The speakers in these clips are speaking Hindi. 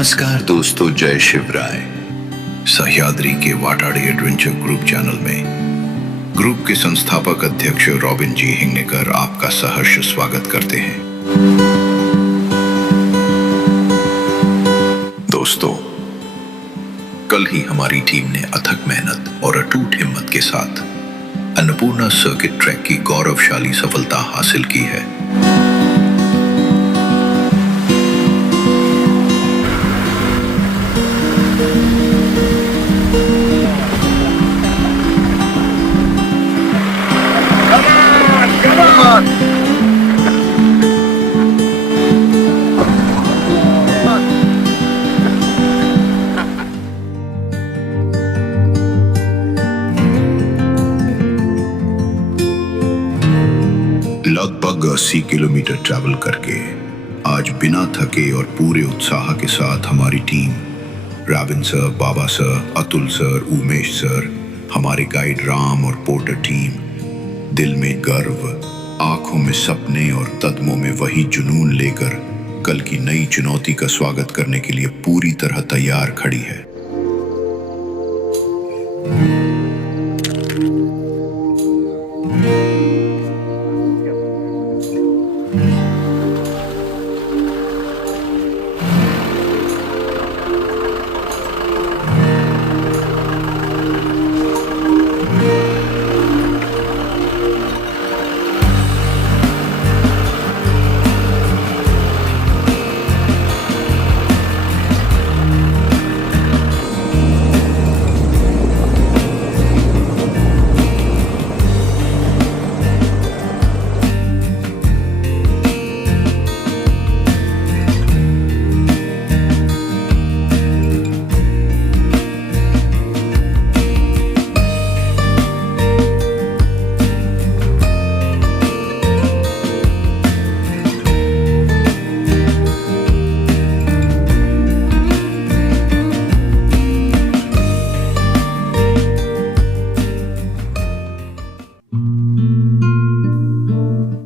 नमस्कार दोस्तों, जय शिवराय। सह्याद्री के वाटाड़ी एडवेंचर ग्रुप चैनल में ग्रुप के संस्थापक अध्यक्ष रॉबिन जी हिंगनेकर आपका सहर्ष स्वागत करते हैं। दोस्तों, कल ही हमारी टीम ने अथक मेहनत और अटूट हिम्मत के साथ अन्नपूर्णा सर्किट ट्रैक की गौरवशाली सफलता हासिल की है। लगभग 80 किलोमीटर ट्रैवल करके आज बिना थके और पूरे उत्साह के साथ हमारी team Robin sir, Baba sir, Atul sir, Umesh sir, हमारे गाइड राम और पोर्टर टीम, दिल में गर्व, आंखों में सपने और कदमों में वही जुनून लेकर कल की नई चुनौती का स्वागत करने के लिए पूरी तरह तैयार खड़ी है।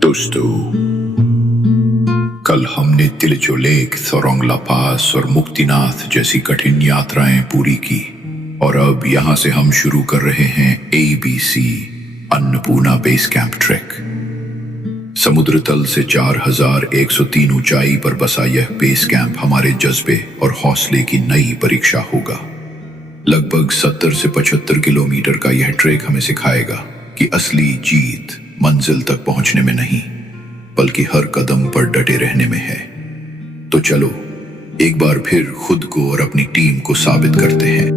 दोस्तों, कल हमने तिलचो लेक, सोरोंगला पास और मुक्तिनाथ जैसी कठिन यात्राएं पूरी की और अब यहां से हम शुरू कर रहे हैं ABC Annapurna base camp track. समुद्र तल से 4103 ऊंचाई पर बसा यह बेस कैंप हमारे जज्बे और हौसले की नई परीक्षा होगा। लगभग 70 से 75 किलोमीटर का यह ट्रैक हमें सिखाएगा कि असली जीत मंजिल तक पहुंचने में नहीं, बल्कि हर कदम पर डटे रहने में है। तो चलो एक बार फिर खुद को और अपनी टीम को साबित करते हैं।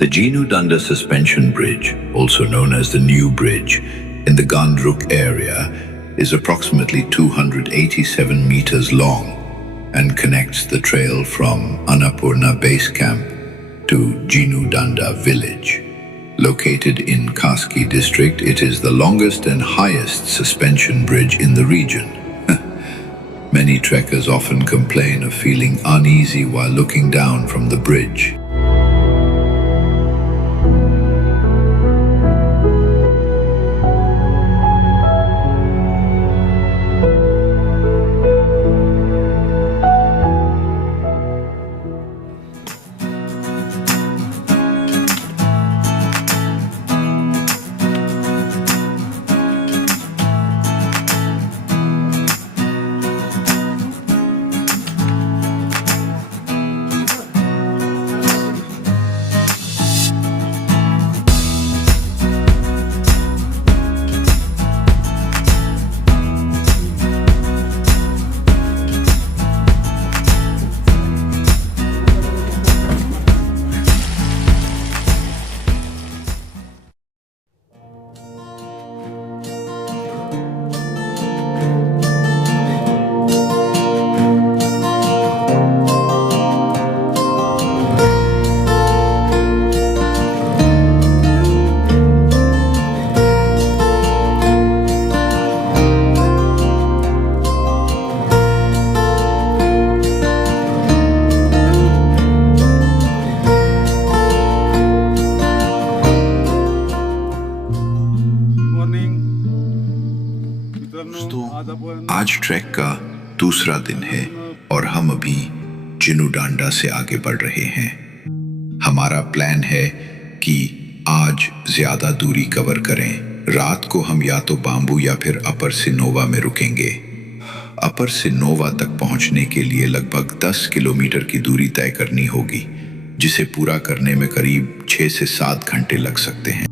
The Ginu Danda Suspension Bridge, also known as the New Bridge, in the Gandruk area, is approximately 287 meters long and connects the trail from Annapurna Base Camp to Ginu Danda village. Located in Kaski district, it is the longest and highest suspension bridge in the region. Many trekkers often complain of feeling uneasy while looking down from the bridge. आज ट्रैक का दूसरा दिन है और हम अभी जिनु डांडा से आगे बढ़ रहे हैं। हमारा प्लान है कि आज ज्यादा दूरी कवर करें। रात को हम या तो बाम्बू या फिर अपर सिनोवा में रुकेंगे। अपर सिनोवा तक पहुंचने के लिए लगभग 10 किलोमीटर की दूरी तय करनी होगी, जिसे पूरा करने में करीब 6 से 7 घंटे लग सकते हैं।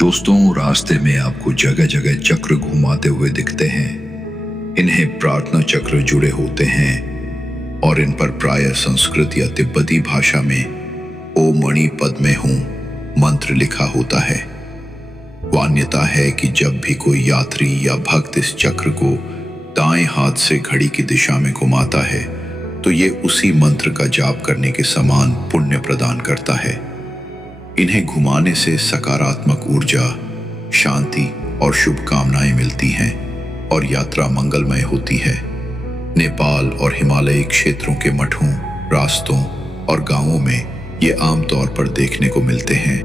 दोस्तों, रास्ते में आपको जगह जगह चक्र घुमाते हुए दिखते हैं। इन्हें प्रार्थना चक्र जुड़े होते हैं और इन पर प्रायः संस्कृत या तिब्बती भाषा में ओ मणि पद में हूं मंत्र लिखा होता है। मान्यता है कि जब भी कोई यात्री या भक्त इस चक्र को दाएं हाथ से घड़ी की दिशा में घुमाता है तो ये उसी मंत्र का जाप करने के समान पुण्य प्रदान करता है। इन्हें घुमाने से सकारात्मक ऊर्जा, शांति और शुभकामनाएं मिलती हैं और यात्रा मंगलमय होती है। नेपाल और हिमालयी क्षेत्रों के मठों, रास्तों और गांवों में ये आमतौर पर देखने को मिलते हैं।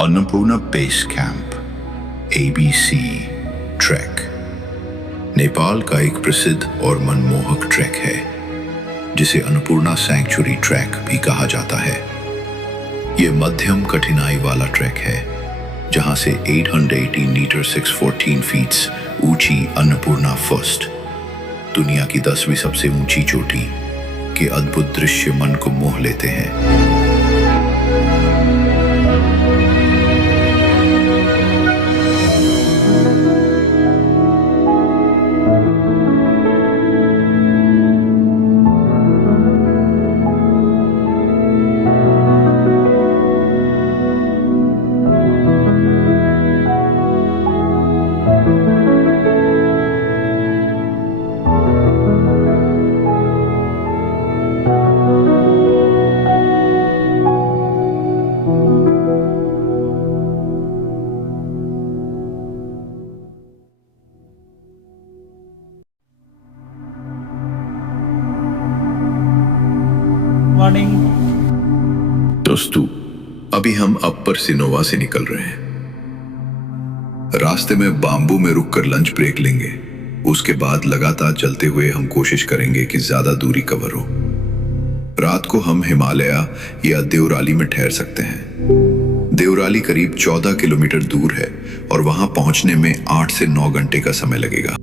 Annapurna base camp ABC track Nepal का एक प्रसिद्ध और मनमोहक ट्रैक है, जिसे अन्नपूर्णा सैंक्चुरी ट्रैक भी कहा जाता है। यह मध्यम कठिनाई वाला ट्रैक है, जहां से 880 मीटर 614 फीट ऊंची अन्नपूर्णा फर्स्ट, दुनिया की 10वीं सबसे ऊंची चोटी के अद्भुत दृश्य मन को मोह लेते हैं। अभी हम अपर सिनोवा से निकल रहे हैं। रास्ते में बाम्बू में रुककर लंच ब्रेक लेंगे। उसके बाद लगातार चलते हुए हम कोशिश करेंगे कि ज्यादा दूरी कवर हो। रात को हम हिमालय या देवराली में ठहर सकते हैं। देवराली करीब 14 किलोमीटर दूर है और वहां पहुंचने में 8 से 9 घंटे का समय लगेगा।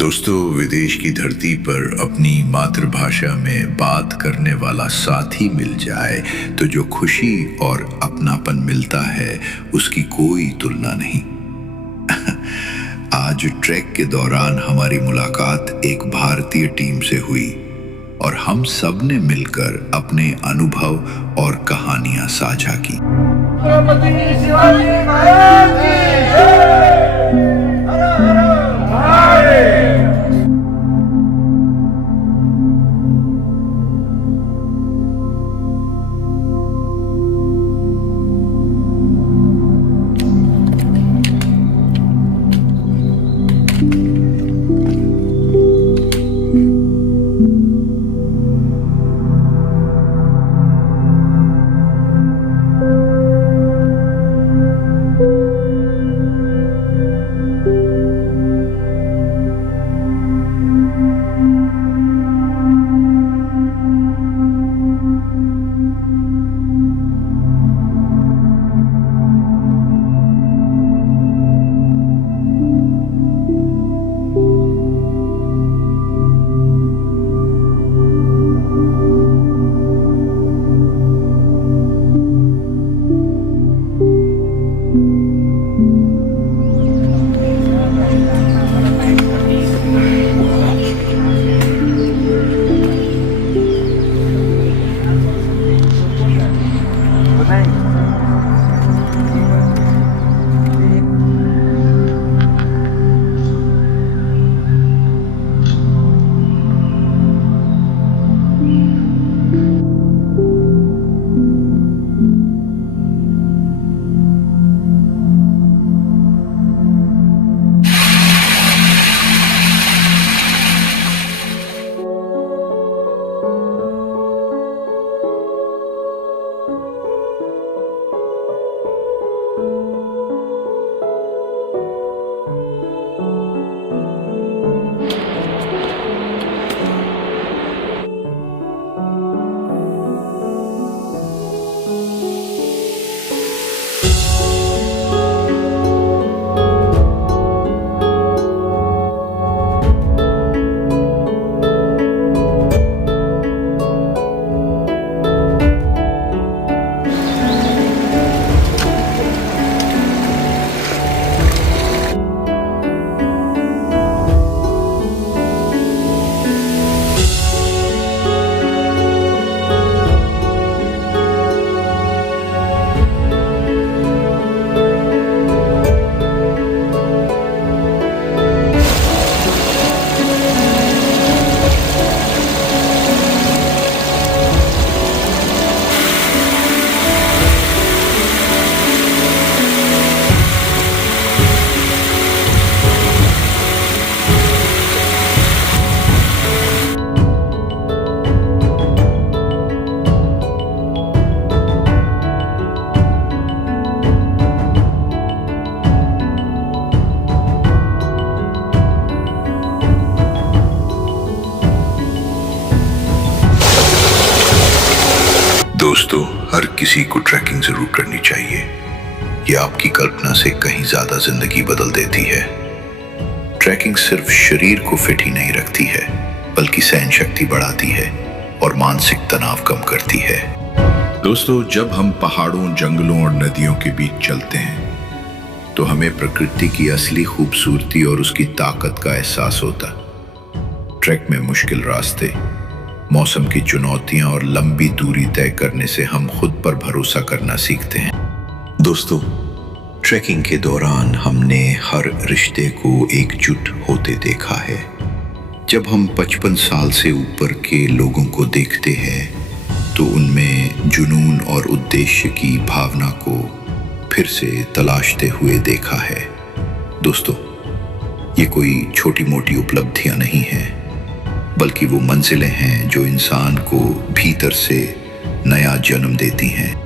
दोस्तों, विदेश की धरती पर अपनी मातृभाषा में बात करने वाला साथी मिल जाए तो जो खुशी और अपनापन मिलता है उसकी कोई तुलना नहीं। आज ट्रैक के दौरान हमारी मुलाकात एक भारतीय टीम से हुई और हम सब ने मिलकर अपने अनुभव और कहानियां साझा की। दोस्तों, हर किसी को ट्रैकिंग जरूर करनी चाहिए। ये आपकी कल्पना से कहीं ज्यादा जिंदगी बदल देती है। ट्रैकिंग सिर्फ शरीर को फिट ही नहीं रखती है, बल्कि सहन शक्ति बढ़ाती है और मानसिक तनाव कम करती है। दोस्तों, जब हम पहाड़ों, जंगलों और नदियों के बीच चलते हैं तो हमें प्रकृति की असली खूबसूरती और उसकी ताकत का एहसास होता। ट्रैक में मुश्किल रास्ते, मौसम की चुनौतियां और लंबी दूरी तय करने से हम खुद पर भरोसा करना सीखते हैं। दोस्तों, ट्रैकिंग के दौरान हमने हर रिश्ते को एकजुट होते देखा है। जब हम 55 साल से ऊपर के लोगों को देखते हैं तो उनमें जुनून और उद्देश्य की भावना को फिर से तलाशते हुए देखा है। दोस्तों, ये कोई छोटी मोटी उपलब्धियां नहीं हैं, बल्कि वो मंजिलें हैं जो इंसान को भीतर से नया जन्म देती हैं।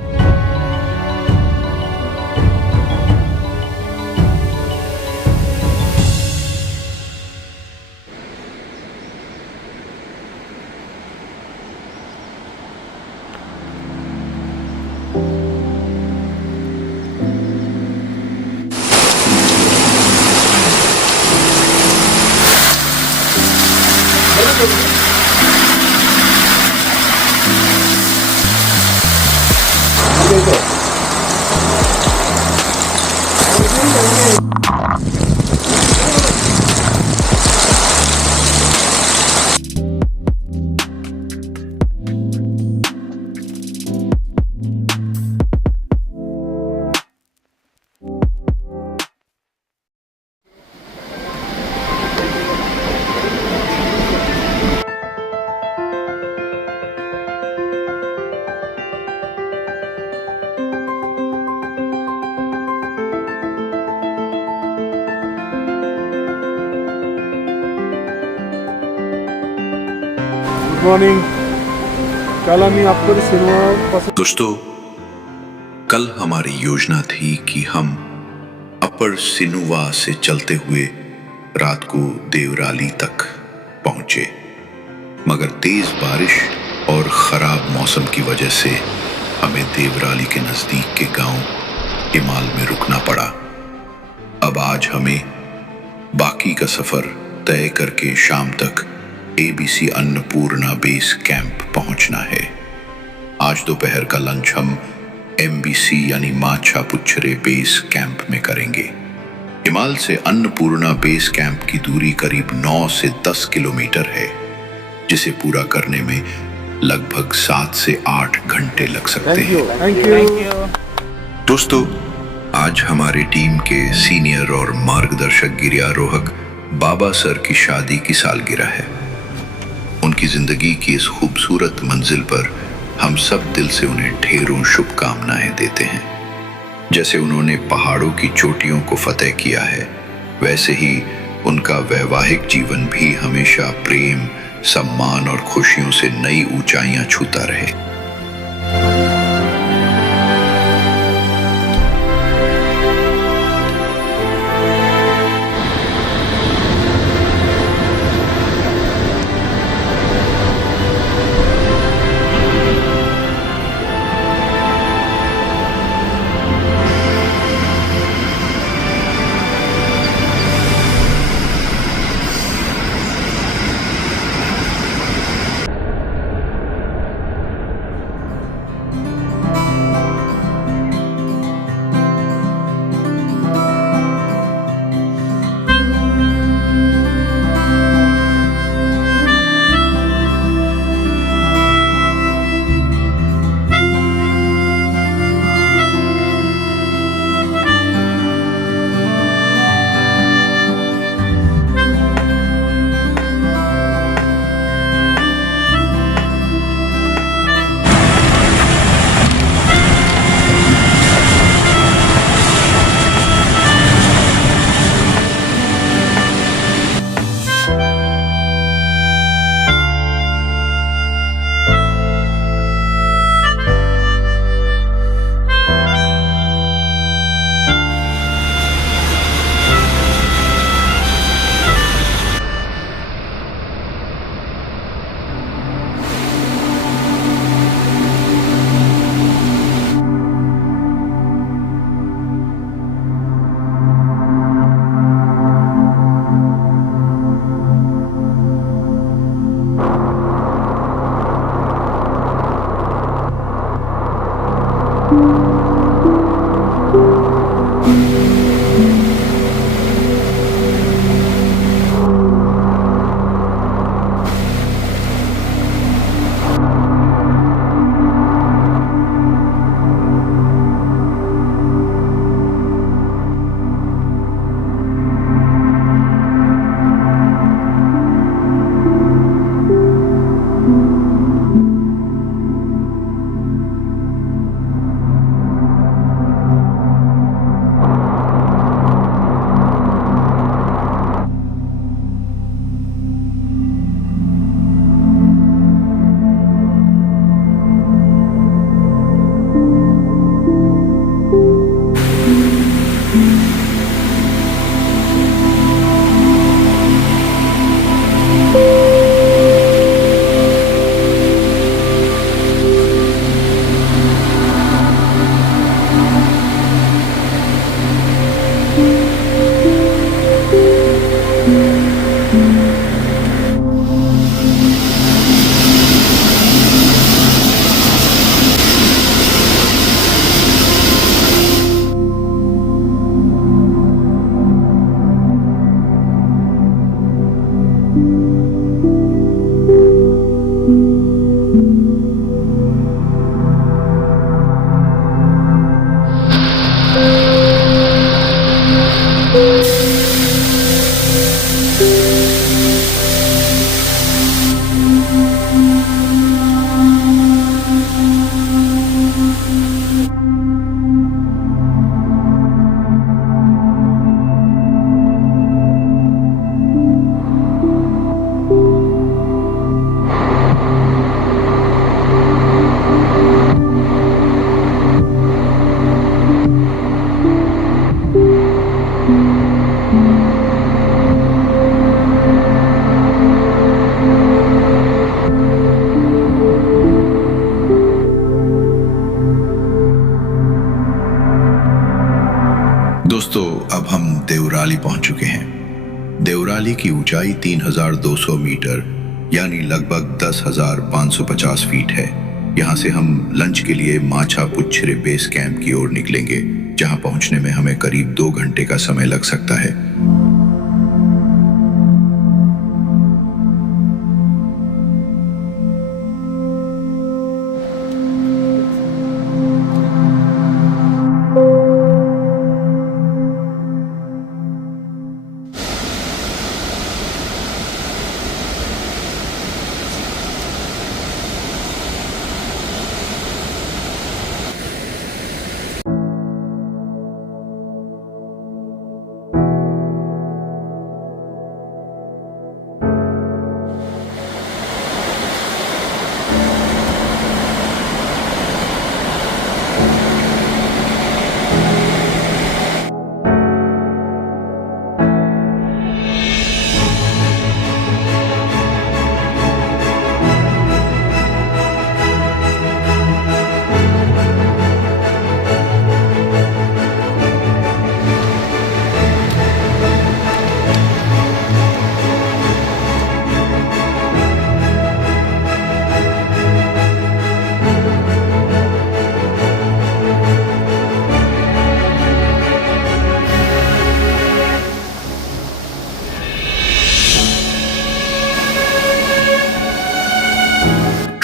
मॉर्निंग। कल हमें आपको सिनेमा पसंद। दोस्तों, कल हमारी योजना थी कि हम अपर सिनुवा से चलते हुए रात को देवराली तक पहुंचे, मगर तेज बारिश और खराब मौसम की वजह से हमें देवराली के नजदीक के गांव हिमाल में रुकना पड़ा। अब आज हमें बाकी का सफर तय करके शाम तक एबीसी अन्नपूर्णा बेस कैंप पहुंचना है। आज दोपहर का लंच हम एमबीसी यानी माछापुच्छरे बेस कैंप में करेंगे। हिमाल से अन्नपूर्णा बेस कैंप की दूरी करीब 9 से 10 किलोमीटर है, जिसे पूरा करने में लगभग 7 से 8 घंटे लग सकते हैं। Thank you. दोस्तों, आज हमारी टीम के सीनियर और मार्गदर्शक गिरियारोहक बाबा सर की शादी की सालगिरह है। उनकी जिंदगी की इस खूबसूरत मंजिल पर हम सब दिल से उन्हें ढेरों शुभकामनाएं देते हैं। जैसे उन्होंने पहाड़ों की चोटियों को फतेह किया है, वैसे ही उनका वैवाहिक जीवन भी हमेशा प्रेम, सम्मान और खुशियों से नई ऊंचाइयां छूता रहे। दोस्तों, अब हम देवराली पहुंच चुके हैं। देवराली की ऊंचाई 3200 मीटर यानी लगभग 10,550 फीट है। यहाँ से हम लंच के लिए माछा पुच्छरे बेस कैंप की ओर निकलेंगे, जहाँ पहुंचने में हमें करीब 2 घंटे का समय लग सकता है।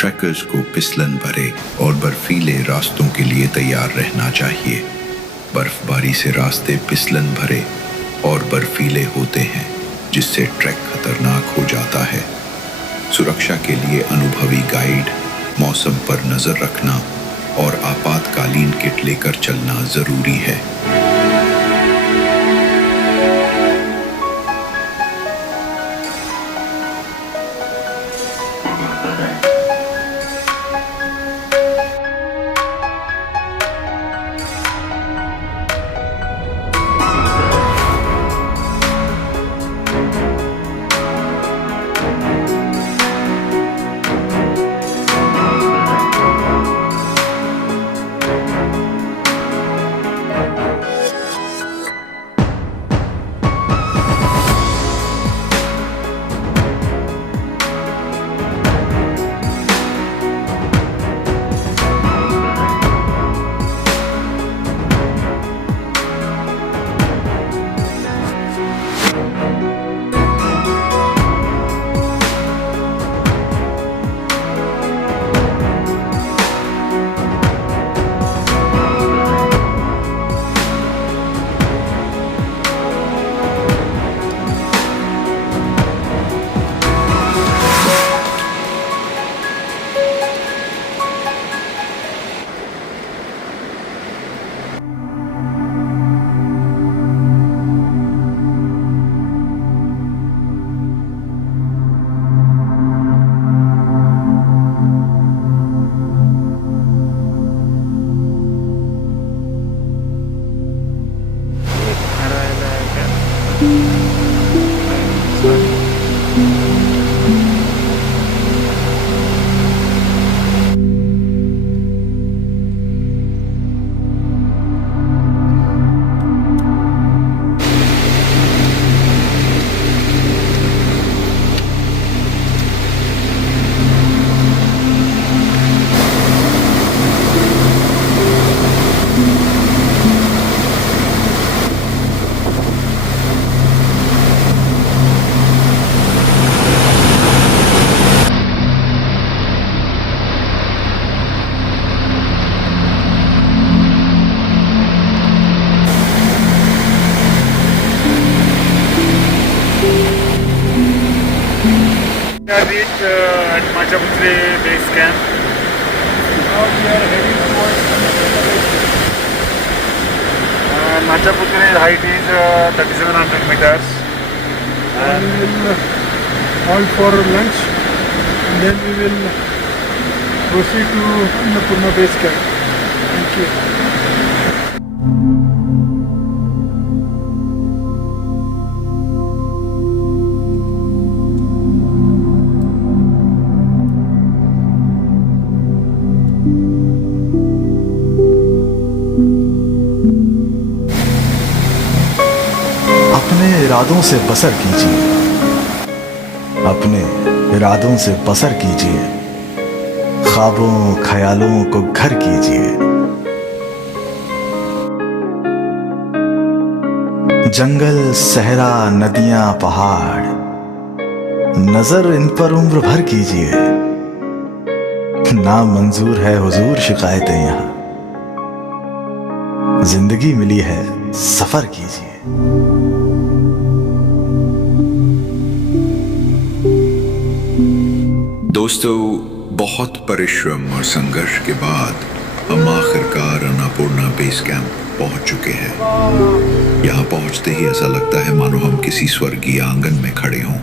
ट्रैकर्स को फिसलन भरे और बर्फीले रास्तों के लिए तैयार रहना चाहिए। बर्फबारी से रास्ते फिसलन भरे और बर्फीले होते हैं, जिससे ट्रैक खतरनाक हो जाता है। सुरक्षा के लिए अनुभवी गाइड, मौसम पर नजर रखना और आपातकालीन किट लेकर चलना जरूरी है। I reached at Machaputre base camp. Now we are heading towards Machaputre height is 3700 meters. And we will halt for lunch and then we will proceed to Annapurna base camp. Thank you. इरादों से बसर कीजिए, अपने इरादों से बसर कीजिए, ख्वाबों ख्यालों को घर कीजिए। जंगल सहरा नदियां पहाड़, नजर इन पर उम्र भर कीजिए। ना मंजूर है हुजूर शिकायतें यहाँ, जिंदगी मिली है सफर कीजिए। दोस्तों, बहुत परिश्रम और संघर्ष के बाद हम आखिरकार अन्नपूर्णा बेस कैंप पहुंच चुके हैं। यहाँ पहुंचते ही ऐसा लगता है मानो हम किसी स्वर्गीय आंगन में खड़े हों।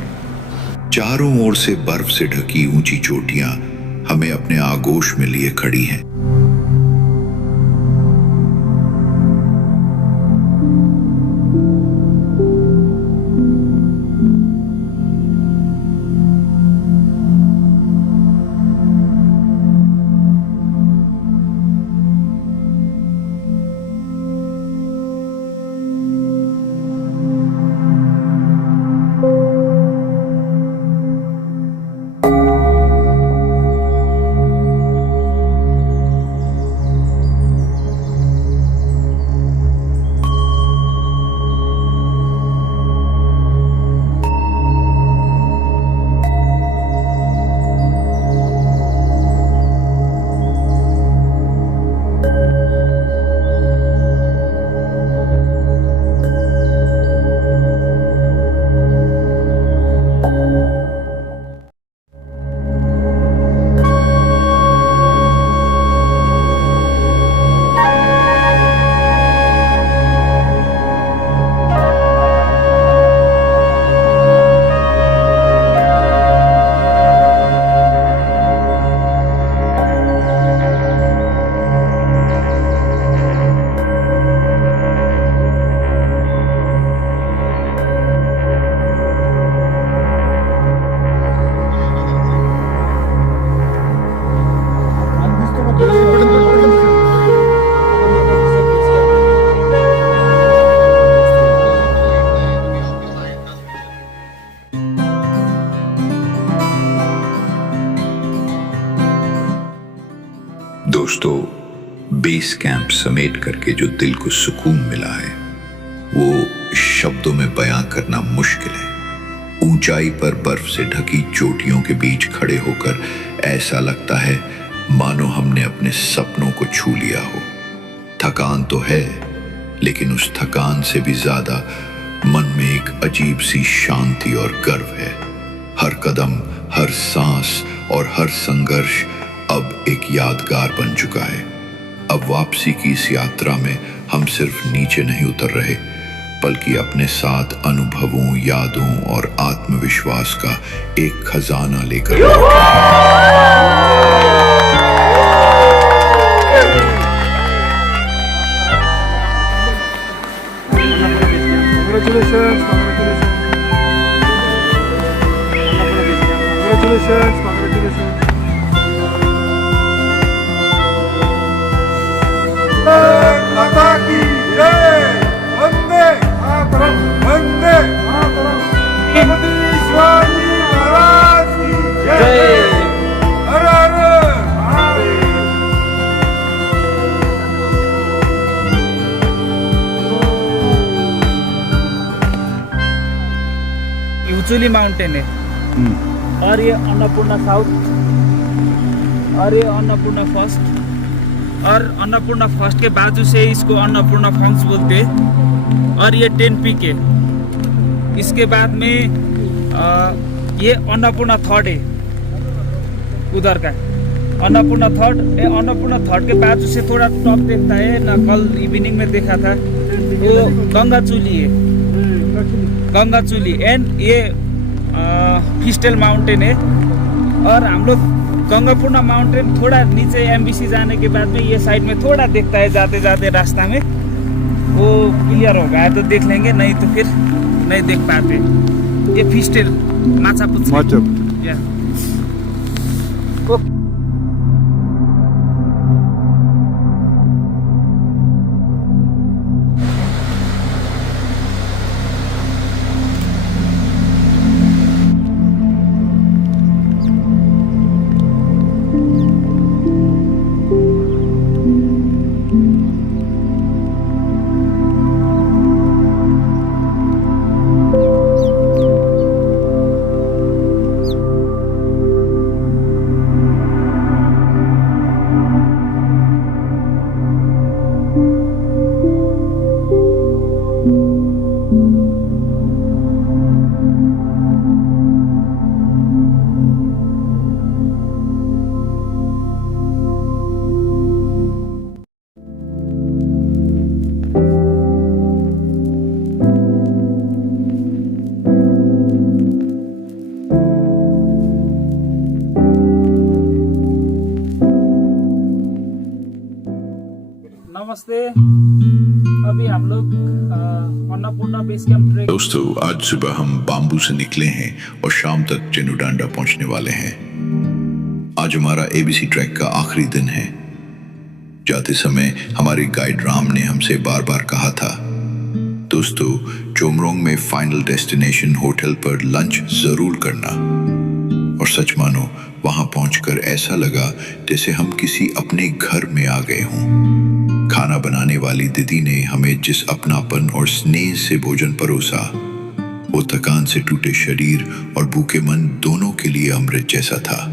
चारों ओर से बर्फ से ढकी ऊंची चोटियां हमें अपने आगोश में लिए खड़ी हैं। दोस्तों, बेस कैंप समेट करके जो दिल को सुकून मिला है वो शब्दों में बयां करना मुश्किल है। ऊंचाई पर बर्फ से ढकी चोटियों के बीच खड़े होकर ऐसा लगता है मानो हमने अपने सपनों को छू लिया हो। थकान तो है, लेकिन उस थकान से भी ज्यादा मन में एक अजीब सी शांति और गर्व है। हर कदम, हर सांस और हर संघर्ष अब एक यादगार बन चुका है। अब वापसी की इस यात्रा में हम सिर्फ नीचे नहीं उतर रहे, बल्कि अपने साथ अनुभवों, यादों और आत्मविश्वास का एक खजाना लेकर माता की जय। वंदे मातरम, वंदे मातरम। छत्रपति शिवाजी महाराज की जय। हर हर महादेव। यूचुली माउंटेन है और ये अन्नपूर्णा साउथ और ये अन्नपूर्णा फर्स्ट, और अन्नपूर्णा फर्स्ट के बाजू से इसको अन्नपूर्णा फॉल्स बोलते हैं। और ये 10 पीक है। इसके बाद में ये अन्नपूर्णा थर्ड है उधर का अन्नपूर्णा थर्ड। अन्नपूर्णा थर्ड के बाजू से थोड़ा टॉप देखता है ना, कल इवनिंग में देखा था, वो गंगाचूली है, गंगाचूली। एंड ये फिस्टेल माउंटेन है। और हम लोग गंगापूर्णा माउंटेन थोड़ा नीचे एमबीसी जाने के बाद में ये साइड में थोड़ा दिखता है, जाते जाते रास्ता में वो क्लियर होगा है तो देख लेंगे, नहीं तो फिर नहीं देख पाते। ये फिस्टेल माछापुच्छ्रे या लोग अन्नपूर्णा बेस कैंप ट्रेक। दोस्तों, आज सुबह हम बाम्बू से निकले हैं और शाम तक चिनुडांडा पहुंचने वाले हैं। आज हमारा एबीसी ट्रैक का आखिरी दिन है। जाते समय हमारे गाइड राम ने हमसे बार बार कहा था, दोस्तों चोमरोंग में फाइनल डेस्टिनेशन होटल पर लंच जरूर करना। और सच मानो, वहां पहुंचकर ऐसा लगा जैसे हम किसी अपने घर में आ गए हों। खाना बनाने वाली दीदी ने हमें जिस अपनापन और स्नेह से भोजन परोसा, वो थकान से टूटे शरीर और भूखे मन दोनों के लिए अमृत जैसा था।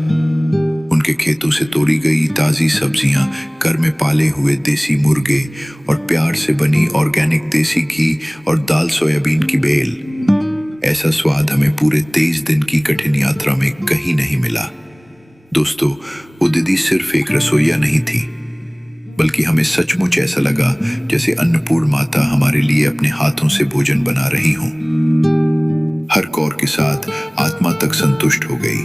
उनके खेतों से तोड़ी गई ताजी सब्जियां, घर में पाले हुए देसी मुर्गे और प्यार से बनी ऑर्गेनिक देसी घी और दाल सोयाबीन की बेल, ऐसा स्वाद हमें पूरे 23 दिन की कठिन यात्रा में कहीं नहीं मिला। दोस्तों, वो दीदी सिर्फ एक रसोइया नहीं थी, बल्कि हमें सचमुच ऐसा लगा जैसे अन्नपूर्ण माता हमारे लिए अपने हाथों से भोजन बना रही हों। हर कौर के साथ आत्मा तक संतुष्ट हो गई।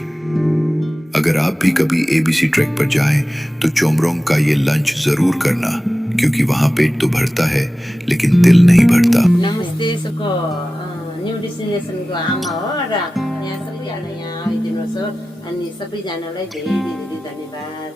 अगर आप भी कभी एबीसी ट्रैक पर जाएं तो चोमरोंग का ये लंच जरूर करना, क्योंकि वहां पेट तो भरता है लेकिन दिल नहीं भरता। नमस्ते सबको, न्यू डेस्टिनेसनको आमा हो र यहाँ सबैजना यहाँ आइदिनुहोस् हो। अनि सबैजनालाई धेरै धेरै धन्यवाद।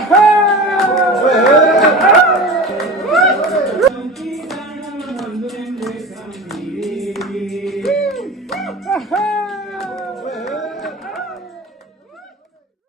Woo!